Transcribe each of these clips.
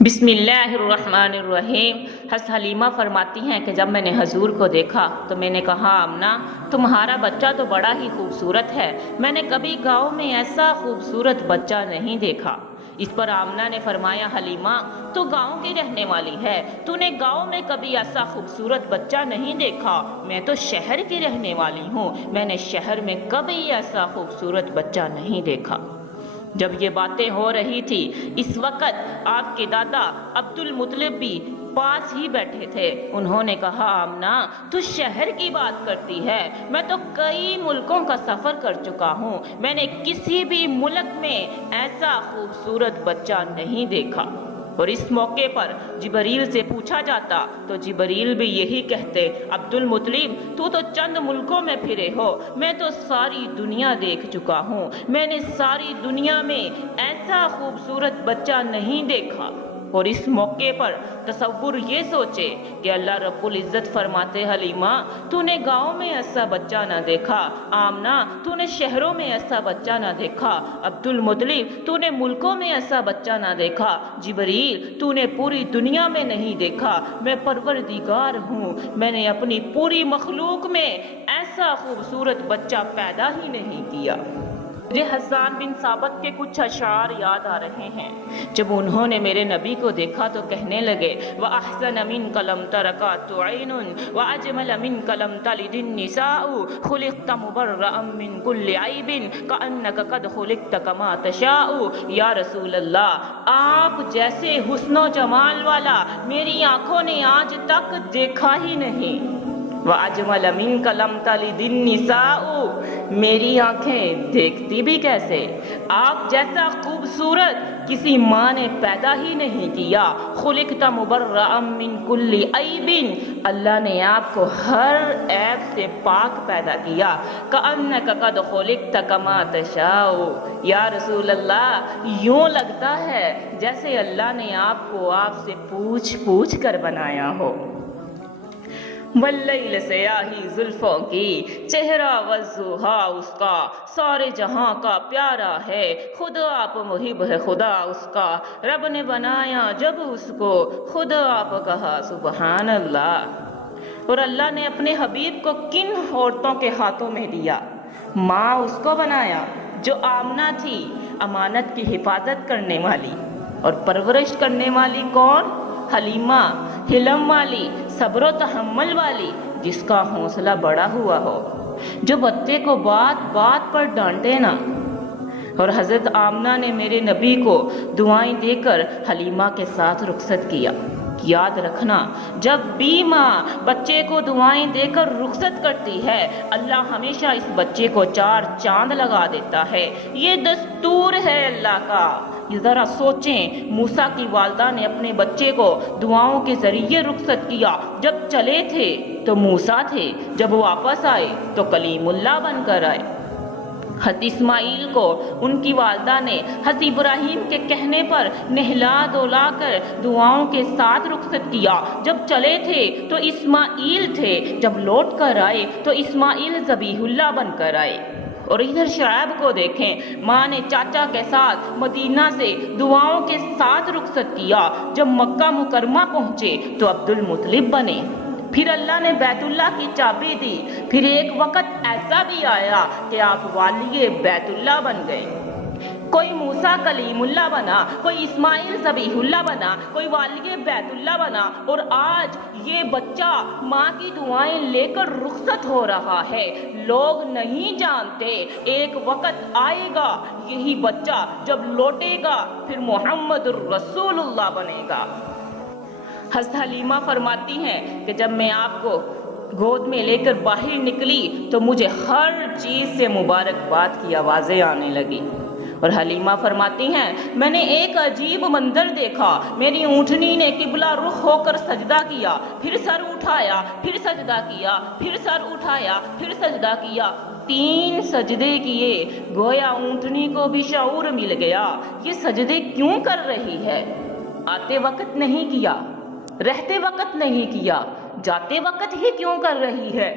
بسم اللہ الرحمن الرحیم۔ حضرت حلیمہ فرماتی ہیں کہ جب میں نے حضور کو دیکھا تو میں نے کہا آمنہ تمہارا بچہ تو بڑا ہی خوبصورت ہے، میں نے کبھی گاؤں میں ایسا خوبصورت بچہ نہیں دیکھا۔ اس پر آمنہ نے فرمایا حلیمہ تو گاؤں کی رہنے والی ہے، تو نے گاؤں میں کبھی ایسا خوبصورت بچہ نہیں دیکھا، میں تو شہر کی رہنے والی ہوں، میں نے شہر میں کبھی ایسا خوبصورت بچہ نہیں دیکھا۔ جب یہ باتیں ہو رہی تھی اس وقت آپ کے دادا عبد المطلب بھی پاس ہی بیٹھے تھے۔ انہوں نے کہا آمنہ تو شہر کی بات کرتی ہے، میں تو کئی ملکوں کا سفر کر چکا ہوں، میں نے کسی بھی ملک میں ایسا خوبصورت بچہ نہیں دیکھا۔ اور اس موقع پر جبریل سے پوچھا جاتا تو جبریل بھی یہی کہتے عبد المطلب تو چند ملکوں میں پھرے ہو، میں تو ساری دنیا دیکھ چکا ہوں، میں نے ساری دنیا میں ایسا خوبصورت بچہ نہیں دیکھا۔ اور اس موقع پر تصور یہ سوچے کہ اللہ رب العزت فرماتے حلیمہ تو نے گاؤں میں ایسا بچہ نہ دیکھا، آمنہ تو نے شہروں میں ایسا بچہ نہ دیکھا، عبد المطلب تو نے ملکوں میں ایسا بچہ نہ دیکھا، جبریل تو نے پوری دنیا میں نہیں دیکھا، میں پروردگار ہوں، میں نے اپنی پوری مخلوق میں ایسا خوبصورت بچہ پیدا ہی نہیں کیا۔ مجھے حسان بن ثابت کے کچھ اشعار یاد آ رہے ہیں۔ جب انہوں نے میرے نبی کو دیکھا تو کہنے لگے وَأَحْسَنَ مِنْكَ لَمْ تَرَكَاتُ عَيْنٌ وَأَجْمَلَ مِنْكَ لَمْ تَلِدِ النِّسَاءُ خُلِقْتَ مُبَرَّأً مِنْ كُلِّ عَيْبٍ كَأَنَّكَ قَدْ خُلِقْتَ كَمَا تَشَاءُ۔ یا رسول اللہ آپ جیسے حسن و جمال والا میری آنکھوں نے آج تک دیکھا ہی نہیں۔ وَأَجْمَلَ مِنْكَ لَمْ تَلِدِ النِّسَاءُ میری آنکھیں دیکھتی بھی کیسے، آپ جیسا خوبصورت کسی ماں نے پیدا ہی نہیں کیا۔ خُلِقْتَ مُبَرَّأً مِنْ كُلِّ عَيْبٍ اللہ نے آپ کو ہر عیب سے پاک پیدا کیا۔ كَأَنَّكَ قَدْ خُلِقْتَ كَمَا تَشَاءُ یا رسول اللہ یوں لگتا ہے جیسے اللہ نے آپ کو آپ سے پوچھ پوچھ کر بنایا ہو۔ واللیل سیاہی زلفوں کی چہرہ والضحیٰ اس کا سارے جہاں کا پیارا ہے، خود آپ محب ہے خدا اس کا، رب نے بنایا جب اس کو خود آپ کہا سبحان اللہ۔ اور اللہ نے اپنے حبیب کو کن عورتوں کے ہاتھوں میں دیا؟ ماں اس کو بنایا جو آمنہ تھی، امانت کی حفاظت کرنے والی، اور پرورش کرنے والی کون؟ حلیمہ، حلم والی، صبر و تحمل والی، جس کا حوصلہ بڑا ہوا ہو، جو بچے کو بات بات پر ڈانٹے نہ۔ اور حضرت آمنہ نے میرے نبی کو دعائیں دے کر حلیمہ کے ساتھ رخصت کیا۔ یاد رکھنا جب بھی ماں بچے کو دعائیں دے کر رخصت کرتی ہے اللہ ہمیشہ اس بچے کو 4 چاند لگا دیتا ہے، یہ دستور ہے اللہ کا۔ ذرا سوچیں موسیٰ کی والدہ نے اپنے بچے کو دعاؤں کے ذریعے رخصت کیا، جب چلے تھے تو موسیٰ تھے، جب واپس آئے تو کلیم اللہ بن کر آئے۔ حضرت اسماعیل کو ان کی والدہ نے حضرت ابراہیم کے کہنے پر نہلا دھلا کر دعاؤں کے ساتھ رخصت کیا، جب چلے تھے تو اسماعیل تھے، جب لوٹ کر آئے تو اسماعیل ذبیح اللہ بن کر آئے۔ اور ادھر شعیب کو دیکھیں، ماں نے چاچا کے ساتھ مدینہ سے دعاؤں کے ساتھ رخصت کیا، جب مکہ مکرمہ پہنچے تو عبد المطلب بنے۔ پھر اللہ نے بیت اللہ کی چابی دی، پھر ایک وقت ایسا بھی آیا کہ آپ والی بیت اللہ بن گئے۔ کوئی موسیٰ کلیم اللہ بنا، کوئی اسماعیل ذبیح اللہ بنا، کوئی والی بیت اللہ بنا، اور آج یہ بچہ ماں کی دعائیں لے کر رخصت ہو رہا ہے۔ لوگ نہیں جانتے ایک وقت آئے گا یہی بچہ جب لوٹے گا پھر محمد الرسول اللہ بنے گا۔ حضرت حلیمہ فرماتی ہیں کہ جب میں آپ کو گود میں لے کر باہر نکلی تو مجھے ہر چیز سے مبارکباد کی آوازیں آنے لگی۔ اور حلیمہ فرماتی ہیں میں نے ایک عجیب منظر دیکھا، میری اونٹنی نے قبلہ رخ ہو کر سجدہ کیا، پھر سر اٹھایا، پھر سجدہ کیا، پھر سر اٹھایا، پھر سجدہ کیا، 3 سجدے کیے، گویا اونٹنی کو بھی شعور مل گیا یہ سجدے کیوں کر رہی ہے۔ آتے وقت نہیں کیا، رہتے وقت نہیں کیا، جاتے وقت ہی کیوں کر رہی ہے؟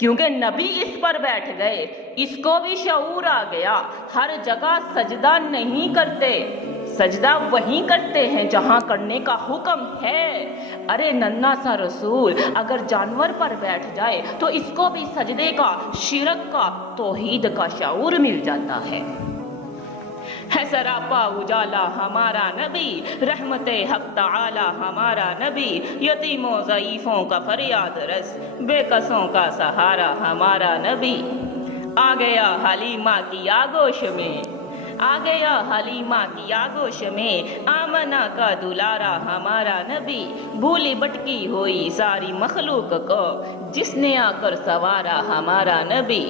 کیونکہ نبی اس پر بیٹھ گئے، اس کو بھی شعور آ گیا۔ ہر جگہ سجدہ نہیں کرتے، سجدہ وہیں کرتے ہیں جہاں کرنے کا حکم ہے۔ ارے ننھا سا رسول اگر جانور پر بیٹھ جائے تو اس کو بھی سجدے کا، شرک کا، توحید کا شعور مل جاتا ہے سراپا اجالا ہمارا نبی، رحمت حق تعالی ہمارا نبی، یتیموں ضعیفوں کا فریاد رس، بے کسوں کا سہارا ہمارا نبی۔ آ گیا حلیمہ کی آگوش میں، آ گیا حلیمہ کی آگوش میں، آمنہ کا دلارا ہمارا نبی، بھولی بٹکی ہوئی ساری مخلوق کو جس نے آ کر سنوارا ہمارا نبی۔